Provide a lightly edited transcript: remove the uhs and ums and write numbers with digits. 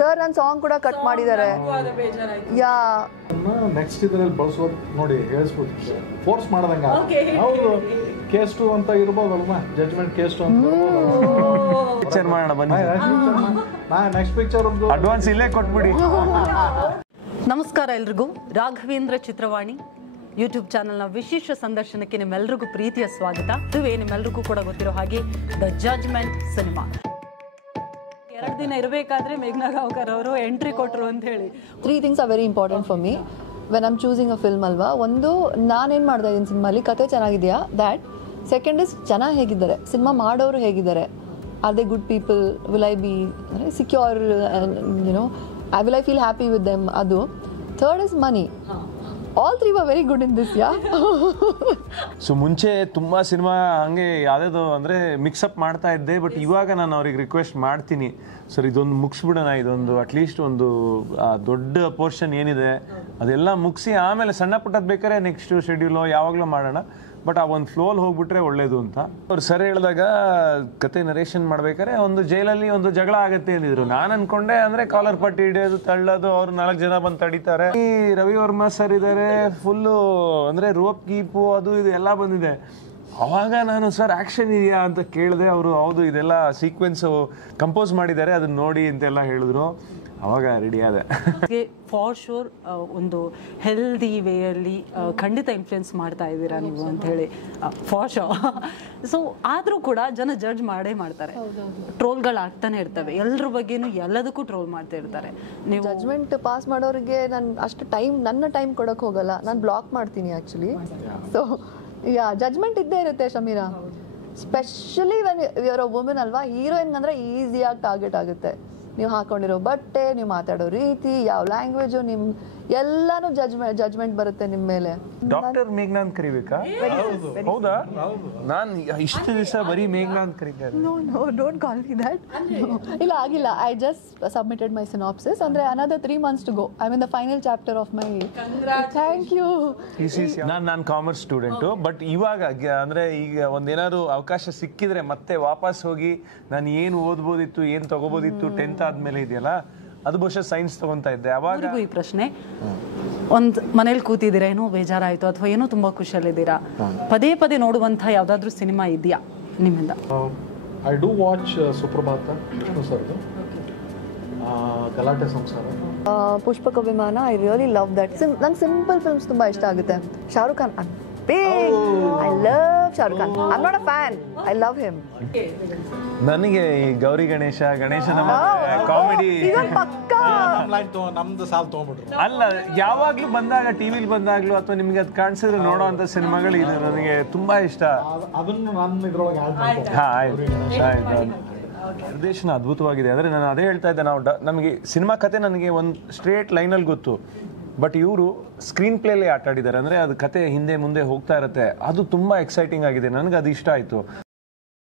Sir ನನ್ನ song ಕೂಡ cut ಮಾಡಿದ್ದಾರೆ. ಯಾ ನೆಕ್ಸ್ಟ್ ಇದರಲ್ಲಿ ಬಳಸೋದು ನೋಡಿ ಹೇಳಿಸ್ಬೋದು, ಫೋರ್ಸ್ ಮಾಡ್ದಂಗ. ಹೌದು, ಕೇಸ್ 2 ಅಂತ ಇರ್ಬೋದಲ್ವಾ, ಜಡ್ಜ್ಮೆಂಟ್ ಕೇಸ್ 2 ಅಂತ ಪಿಕ್ಚರ್ ಮಾಡೋಣ ಬನ್ನಿ. ನೆಕ್ಸ್ಟ್ ಪಿಕ್ಚರ್ ಅಡ್ವಾನ್ಸ್ ಇಲ್ಲೇ ಕೊಟ್ಬಿಡಿ. ನಮಸ್ಕಾರ ಎಲ್ರಿಗೂ. ರಾಘವೇಂದ್ರ ಚಿತ್ರವಾಣಿ ಯೂಟ್ಯೂಬ್ ಚಾನಲ್ನ ವಿಶೇಷ ಸಂದರ್ಶನಕ್ಕೆ ನಿಮ್ಮೆಲ್ರಿಗೂ ಪ್ರೀತಿಯ ಸ್ವಾಗತ. ಇದುವೇ ನಿಮ್ಮೆಲ್ರಿಗೂ ಕೂಡ ಗೊತ್ತಿರೋ ಹಾಗೆ ದ ಜಡ್ಜ್ಮೆಂಟ್ ಸಿನಿಮಾ 2 ದಿನ ಇರಬೇಕಾದ್ರೆ ಮೇಘನಾ ಗಾಂವ್ಕರ್ ಅವರು ಎಂಟ್ರಿ ಕೊಟ್ಟರು ಅಂತ ಹೇಳಿ. 3 things are very important for me when I'm choosing a film ಅಲ್ವಾ. ಒಂದು, ನಾನೇನು ಮಾಡ್ತಾ ಇದ್ದೀನಿ ಸಿನಿಮಾಲಿ, ಕತೆ ಚೆನ್ನಾಗಿದೆಯಾ, ದ್ಯಾಟ್. ಸೆಕೆಂಡ್ ಇಸ್ ಜನ ಹೇಗಿದ್ದಾರೆ, ಸಿನಿಮಾ ಮಾಡೋರು ಹೇಗಿದ್ದಾರೆ, are they good people, will I be secure, you know will I feel happy with them, ಅದು. Third is money. All 3 were very good in this, yeah. So ಮುಂಚೆ ತುಂಬ ಸಿನಿಮಾ ಹಂಗೆ ಯಾವುದಾದ್ರು ಅಂದರೆ ಮಿಕ್ಸಪ್ ಮಾಡ್ತಾ ಇದ್ದೆ, ಬಟ್ ಇವಾಗ ನಾನು ಅವ್ರಿಗೆ ರಿಕ್ವೆಸ್ಟ್ ಮಾಡ್ತೀನಿ, ಸರ್ ಇದೊಂದು ಮುಗಿಸ್ಬಿಡೋಣ, ಇದೊಂದು ಅಟ್ಲೀಸ್ಟ್ ಒಂದು ದೊಡ್ಡ ಪೋರ್ಷನ್ ಏನಿದೆ ಅದೆಲ್ಲ ಮುಗಿಸಿ ಆಮೇಲೆ ಸಣ್ಣ ಪುಟ್ಟದ್ದು ಬೇಕಾದ್ರೆ ನೆಕ್ಸ್ಟ್ ಶೆಡ್ಯೂಲು ಯಾವಾಗಲೂ ಮಾಡೋಣ, ಬಟ್ ಆ ಒಂದು ಫ್ಲೋಲ್ ಹೋಗ್ಬಿಟ್ರೆ ಒಳ್ಳೇದು ಅಂತ ಅವ್ರು ಸರ್ ಹೇಳಿದಾಗ ಕತೆ ನರೇಷನ್ ಮಾಡ್ಬೇಕಾದ್ರೆ ಒಂದು ಜೈಲಲ್ಲಿ ಒಂದು ಜಗಳ ಆಗತ್ತೆ ಅಂದಿದ್ರು. ನಾನು ಅನ್ಕೊಂಡೆ ಅಂದ್ರೆ ಕಾಲರ್ ಪಟ್ಟಿ ಹಿಡಿಯೋದು, ತಳ್ಳೋದು, ಅವ್ರು 4 ಜನ ಬಂದು ತಡೀತಾರೆ. ಈ ರವಿ ವರ್ಮಾ ಸರ್ ಇದ್ದಾರೆ, ಫುಲ್ಲು ಅಂದ್ರೆ ರೋಪ್ ಗೀಪು ಅದು ಇದು ಎಲ್ಲ ಬಂದಿದೆ. ಅವಾಗ ನಾನು ಸರ್ ಆಕ್ಷನ್ ಇದೆಯಾ ಅಂತ ಕೇಳಿದೆ. ಅವರು ಹೌದು ಇದೆಲ್ಲ ಸೀಕ್ವೆನ್ಸು ಕಂಪೋಸ್ ಮಾಡಿದ್ದಾರೆ, ಅದನ್ನ ನೋಡಿ ಅಂತೆಲ್ಲ ಹೇಳಿದ್ರು. ಅವಾಗ ರೆಡಿ ಆದೆ. ಫಾರ್ ಶೋರ್ ಒಂದು ಹೆಲ್ದಿ ವೇಯಲ್ಲಿ ಖಂಡಿತ ಇನ್ಫ್ಲುಯೆನ್ಸ್ ಮಾಡ್ತಾ ಇದ್ದೀರಾ ನೀವು ಅಂತ ಹೇಳಿ, ಫಾರ್ ಶೋರ್. ಸೊ ಆದರೂ ಕೂಡ ಜನ ಜಡ್ಜ್ ಮಾಡೇ ಮಾಡ್ತಾರೆ, ಟ್ರೋಲ್ಗಳಾಗ್ತಾನೆ ಇರ್ತವೆ, ಎಲ್ಲರ ಬಗ್ಗೆನೂ ಎಲ್ಲದಕ್ಕೂ ಟ್ರೋಲ್ ಮಾಡ್ತಾ ಇರ್ತಾರೆ. ನೀವು ಜಡ್ಜ್ಮೆಂಟ್ ಪಾಸ್ ಮಾಡೋರಿಗೆ ನಾನು ಅಷ್ಟು ನನ್ನ ಟೈಮ್ ಕೊಡೋಕೆ ಹೋಗಲ್ಲ, ನಾನು ಬ್ಲಾಕ್ ಮಾಡ್ತೀನಿ ಆ್ಯಕ್ಚುಲಿ. ಸೊ ಯಾ, ಜಡ್ಜ್ಮೆಂಟ್ ಇದ್ದೇ ಇರುತ್ತೆ Shameera, specially when your a women ಅಲ್ವಾ. ಹೀರೋಯಿನ್ ಅಂದರೆ ಈಸಿಯಾಗಿ ಟಾರ್ಗೆಟ್ ಆಗುತ್ತೆ. ನೀವು ಹಾಕೊಂಡಿರೋ ಬಟ್ಟೆ, ನೀವು ಮಾತಾಡೋ ರೀತಿ, ಯಾವ ಲ್ಯಾಂಗ್ವೇಜು, ಎಲ್ಲಾನು ಜಡ್ಜ್ಮೆಂಟ್ ಬರುತ್ತೆ ನಿಮ್ಮ ಮೇಲೆ. ಡಾಕ್ಟರ್ ಮೇಘನಾ ಅಂತ ಕರಿಬೇಕಾ? ಹೌದಾ? ನಾನು ಇಷ್ಟು ದಿವಸ ಬರೀ ಮೇಘನಾ ಅಂತ ಕರೀತಾರೆ. No, don't call me that. ಇಲ್ಲ ಆಗಿಲ್ಲ. I just submitted my synopsis. ಅಂದ್ರೆ another 3 months to go. I'm in the final chapter of my. Thank you. ನಾನು ಕಾಮರ್ಸ್ ಸ್ಟೂಡೆಂಟು, ಬಟ್ ಇವಾಗ ಅಂದ್ರೆ ಈಗ ಒಂದೇನಾದ್ರು ಅವಕಾಶ ಸಿಕ್ಕಿದ್ರೆ ಮತ್ತೆ ವಾಪಸ್ ಹೋಗಿ ನಾನು ಏನು ಓದ್ಬೋದಿತ್ತು, ಏನು ತಗೋಬೋದಿತ್ತು 10th ಆದ್ಮೇಲೆ ಇದೆಯಲ್ಲ, ಅದು ಬಹುಶಃ ಸೈನ್ಸ್ ತಗೊಂತಾ ಇದ್ದೆ ಅವಾಗ. ಈ ಪ್ರಶ್ನೆ, ಒಂದು ಮನೇಲಿ ಕೂತಿದ್ದೀರಾ, ಏನೋ ಬೇಜಾರಾಯ್ತು ಅಥವಾ ಏನೋ ತುಂಬಾ ಖುಷಿಯಲ್ಲಿದ್ದೀರಾ, ಪದೇ ಪದೇ ನೋಡುವಂತ ಯಾವ್ದಾದ್ರು ಸಿನಿಮಾ ಇದೆಯಾ ನಿಮ್ಮಿಂದ? ಐ ಡೂ ವಾಚ್ ಸುಪ್ರಭಾತ, ವಿಷ್ಣು ಸರ್ದು, ಗಲಾಟೆ ಸಂಸಾರ, ಪುಷ್ಪಕ ವಿಮಾನ. I really love that. ನಂಗೆ ಸಿಂಪಲ್ ಫಿಲ್ಮ್ಸ್ ತುಂಬಾ ಇಷ್ಟ ಆಗುತ್ತೆ. Shahrukh Khan, I love Shahrukh Khan. I am not a fan, I love him. ನನಗೆ ಈ ಗೌರಿ ಗಣೇಶನ ಕಾಮಿಡಿ ನಮ್ದು ಸಾಲ್ ತಗೊಂಡ್ಬಿಟ್ರು. ಅಲ್ಲ, ಯಾವಾಗ್ಲೂ ಬಂದಾಗ ಟಿವಿಲಿ ಬಂದಾಗ್ಲೂ ಅಥವಾ ನಿಮ್ಗೆ ಅದು ಕಾಣಿಸಿದ್ರೆ ನೋಡೋ ಅಂತ ಸಿನಿಮಾಗಳು ಇದು ನನಗೆ ತುಂಬಾ ಇಷ್ಟ. ಅದನ್ನು ನನ್ನ ಇದ್ರೊಳಗೆ ನಿರ್ದೇಶನ ಅದ್ಭುತವಾಗಿದೆ. ಅಂದ್ರೆ ನಾನು ಅದೇ ಹೇಳ್ತಾ ಇದ್ದೆ, ನಮಗೆ ಸಿನಿಮಾ ಕತೆ ನನಗೆ ಒಂದು ಸ್ಟ್ರೇಟ್ ಲೈನಲ್ಲಿ ಗೊತ್ತು, ಬಟ್ ಇವರು ಸ್ಕ್ರೀನ್ ಪ್ಲೇಲಿ ಆಟ ಆಡಿದ್ದಾರೆ. ಅಂದ್ರೆ ಅದು ಕತೆ ಹಿಂದೆ ಮುಂದೆ ಹೋಗ್ತಾ ಇರುತ್ತೆ, ಅದು ತುಂಬಾ ಎಕ್ಸೈಟಿಂಗ್ ಆಗಿದೆ. ನನಗೆ ಅದು ಇಷ್ಟ ಆಯ್ತು.